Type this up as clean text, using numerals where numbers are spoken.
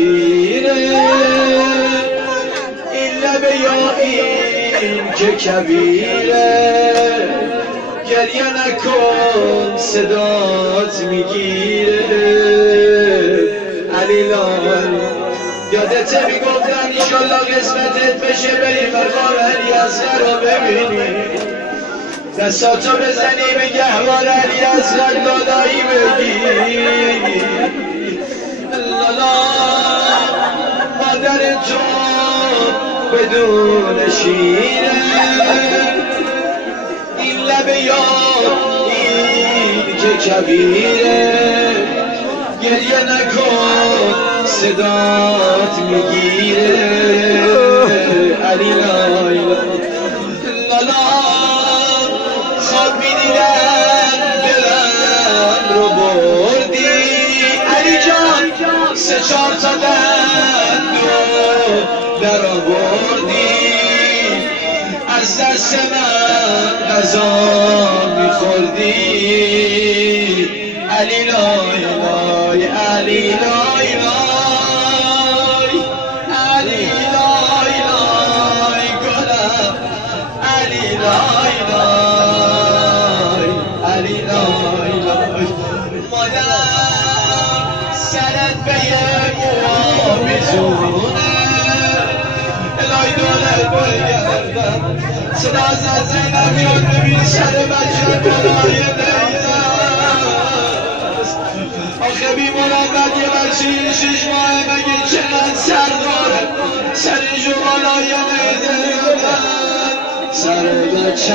این لبه یا این که کبیره، گریه نکن صدات میگیره. علیلان یادته میگفتم ایشالله قسمتت بشه بری مقام علی اصغر رو ببینی، دستاتو بزنی به گهوار علی اصغر دادایی بگی. لالا مادر تو بدون شیره، این لبه یار این که کبیره، گریه نکن صدات میگیره. علی لالا خواب میدیدن دلم رو بردی، علی جان سه چار تا دندو در آوردی، از دست من غذا میخوردی. علی لای لای علی لای لای علی لای لای گلم علی لای لای علی لای لای. مادرم سرت به یه موها میزونه، الهی دولت بگردم صدا از زینب میاد ببین سر بچه کنای بیزه آخه بیمونم یه بچه 6 ماه مگه چقدر سر داره، سر جوالای بیزه سر بچه